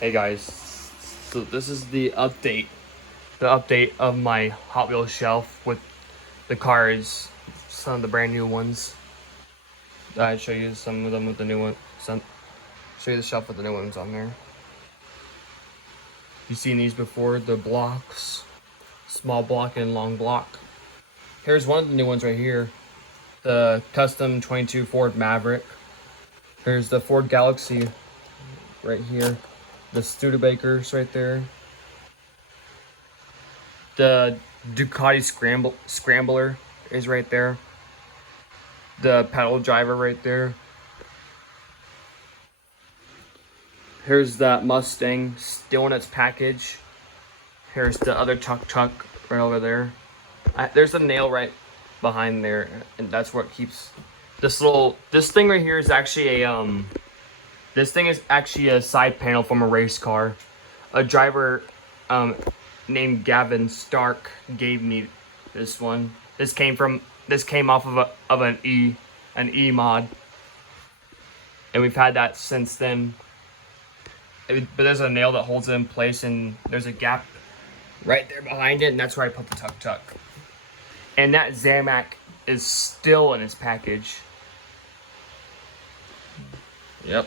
Hey guys, so this is the update of my Hot Wheels shelf with the cars, some of the brand new ones. I show you some of them with the new one. Show you the shelf with the new ones on there. You've seen these before, the blocks, small block and long block. Here's one of the new ones right here, the custom 22 Ford Maverick. Here's the Ford Galaxy right here, the Studebakers right there. The Ducati Scrambler is right there. The pedal driver right there. Here's that Mustang still in its package. Here's the other tuk right over there. There's a nail right behind there, and that's what keeps this thing right here is actually a side panel from a race car. A driver named Gavin Stark gave me this one. This came off of an E mod, and we've had that since then. But there's a nail that holds it in place, and there's a gap right there behind it, and that's where I put the tuk. And that Zamac is still in its package. Yep.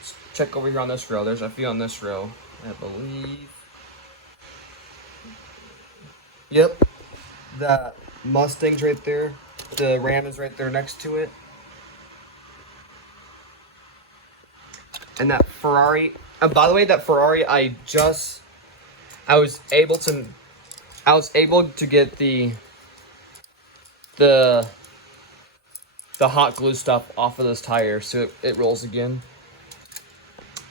Let's check over here on this row. There's a few on this row, I believe. Yep. That Mustang's right there. The Ram is right there next to it. And that Ferrari. And by the way, that Ferrari, I was able to get the hot glue stuff off of this tire, so it rolls again.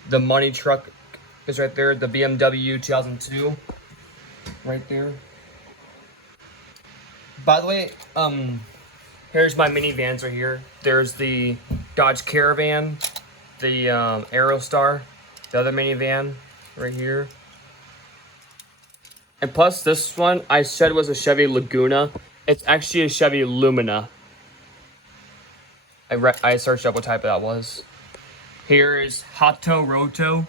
The money truck is right there. The BMW 2002, right there. By the way, here's my minivans right here. There's the Dodge Caravan, the Aerostar, the other minivan right here. And plus this one, I said was a Chevy Laguna. It's actually a Chevy Lumina. I searched up what type that was. Here is Hato Roto.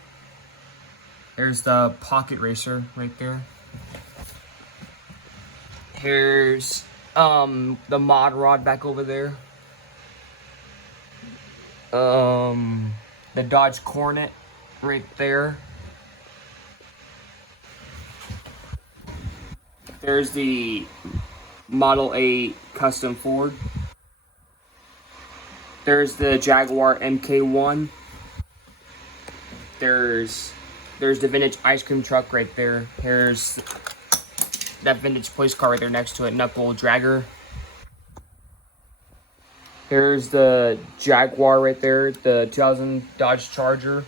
There's the Pocket Racer right there. Here's the Mod Rod back over there. The Dodge Coronet right there. There's the Model A Custom Ford. There's the Jaguar MK1. There's the vintage ice cream truck right there. Here's that vintage police car right there next to it, Knuckle Dragger. Here's the Jaguar right there, the 2000 Dodge Charger.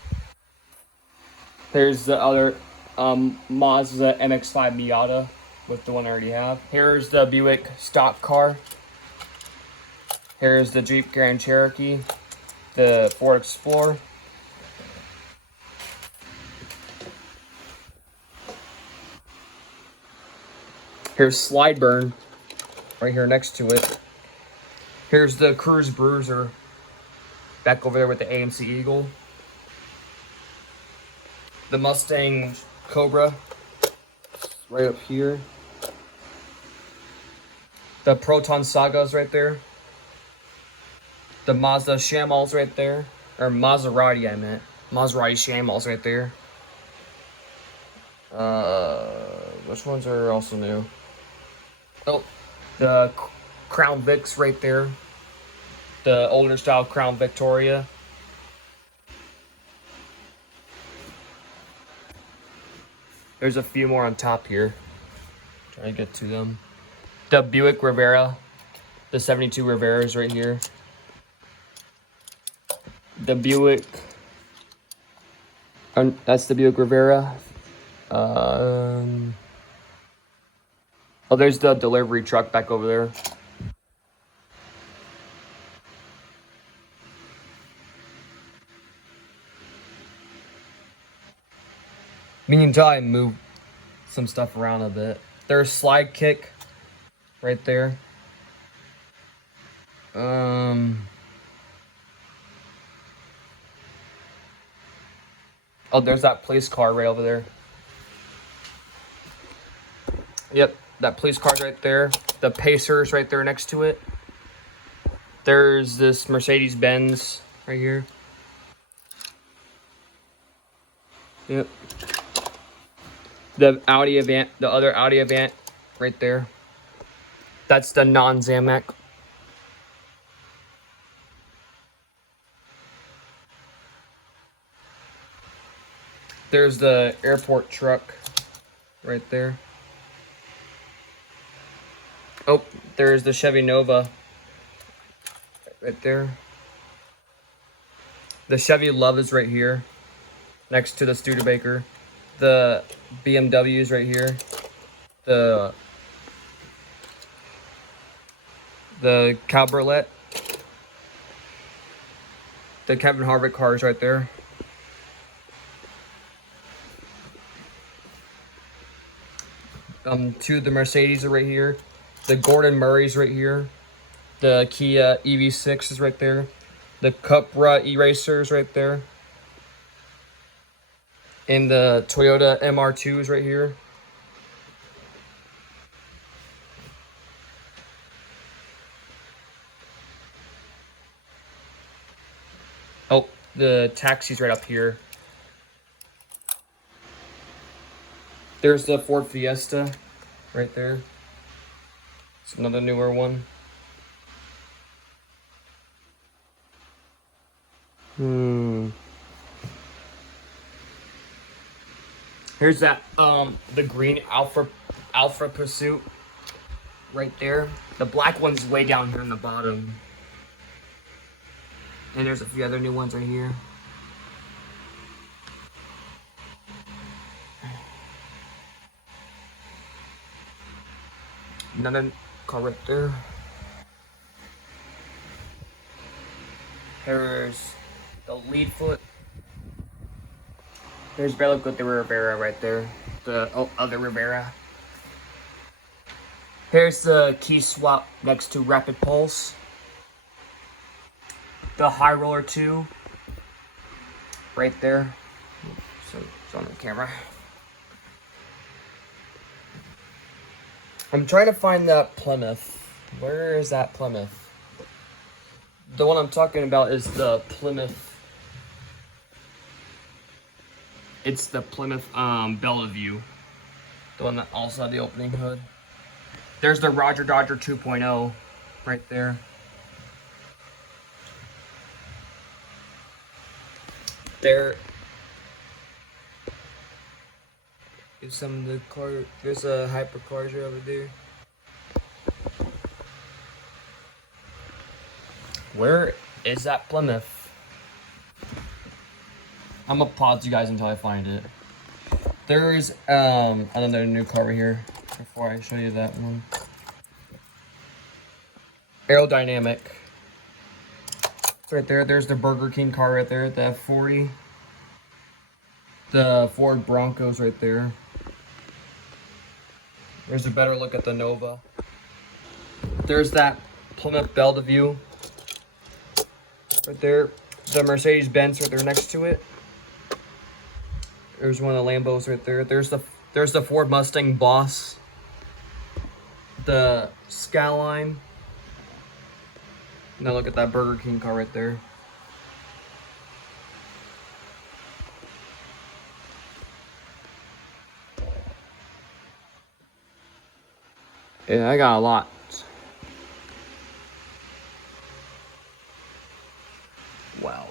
There's the other Mazda MX-5 Miata with the one I already have. Here's the Buick stock car. Here's the Jeep Grand Cherokee, the Ford Explorer. Here's Slideburn right here next to it. Here's the Cruise Bruiser back over there with the AMC Eagle. The Mustang Cobra right up here. The Proton Saga's right there. The Mazda Shamals right there. Or Maserati, I meant. Maserati Shamals right there. Which ones are also new? Oh, the Crown Vics right there. The older style Crown Victoria. There's a few more on top here. Trying to get to them. The Buick Rivera. The 72 Riveras right here. The Buick. That's the Buick Rivera. Oh, there's the delivery truck back over there. Until I move some stuff around a bit. There's Slide Kick right there. Oh, there's that police car right over there. Yep, that police car's right there. The Pacer's right there next to it. There's this Mercedes-Benz right here. Yep. The Audi Avant, the other Audi Avant right there. That's the non-Zamac. There's the airport truck right there. Oh, there's the Chevy Nova right there. The Chevy Love is right here next to the Studebaker. The BMW is right here. The Cabriolet. The Kevin Harvick car is right there. Two of the Mercedes are right here. The Gordon Murray's right here. The Kia EV6 is right there. The Cupra E-Racer is right there. And the Toyota MR2 is right here. Oh, the taxi's right up here. There's the Ford Fiesta right there. It's another newer one. Here's that the green Alpha Pursuit right there. The black one's way down here in the bottom. And there's a few other new ones right here. Another car right there. There's the lead foot. There's barely good the Rivera right there. The other Rivera. Here's the key swap next to Rapid Pulse. The High Roller 2. Right there. So it's on the camera. I'm trying to find that Plymouth. Where is that Plymouth? The one I'm talking about is the Plymouth. It's the Plymouth Bellevue. The one that also had the opening hood. There's the Roger Dodger 2.0 right there. There is some of the car. There's a hypercar over there. Where is that Plymouth? I'm gonna pause you guys until I find it. There's another new car right here before I show you that one. Aerodynamic. It's right there. There's the Burger King car right there, the F40. The Ford Broncos right there. There's a better look at the Nova. There's that Plymouth Bellevue right there. The Mercedes-Benz right there next to it. There's one of the Lambos right there. There's the Ford Mustang Boss. The Skyline. Now look at that Burger King car right there. Yeah, I got a lot. Wow.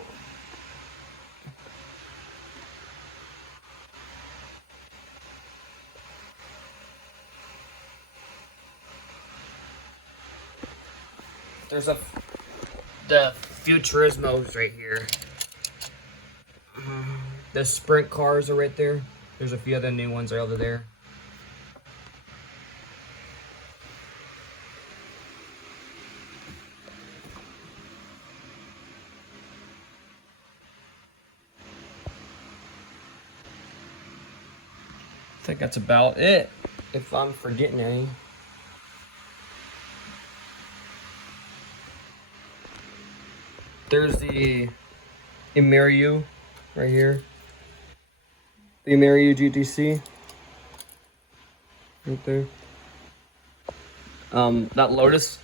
There's the Futurismos right here. The Sprint cars are right there. There's a few other new ones right over there. I think that's about it, if I'm forgetting any. There's the Imeriu right here. The Ameriu GTC. Right there. That Lotus.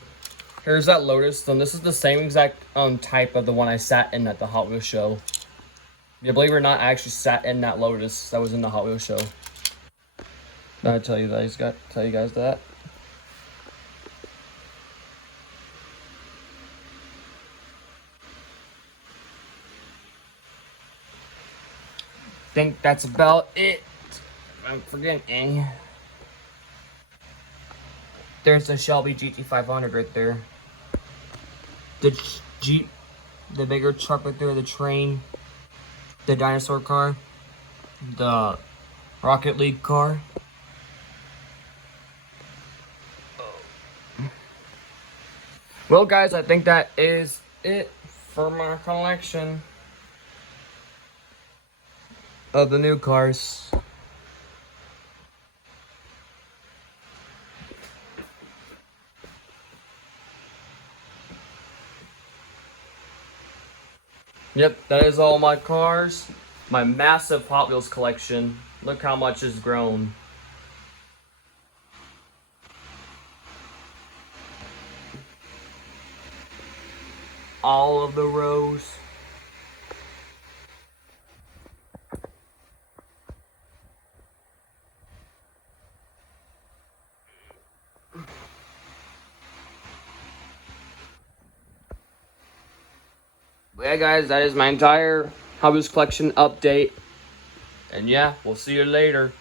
Here's that Lotus. This is the same exact type of the one I sat in at the Hot Wheels show. Yeah, believe it or not, I actually sat in that Lotus that was in the Hot Wheels show. I tell you guys that. Think that's about it. I'm forgetting. There's the Shelby GT500 right there. The Jeep, the bigger truck right there, the train, the dinosaur car, the Rocket League car. Well, guys, I think that is it for my collection of the new cars. Yep, that is all my cars. My massive Hot Wheels collection. Look how much has grown. All of the rows. But yeah, guys, that is my entire Hot Wheels collection update. And yeah, we'll see you later.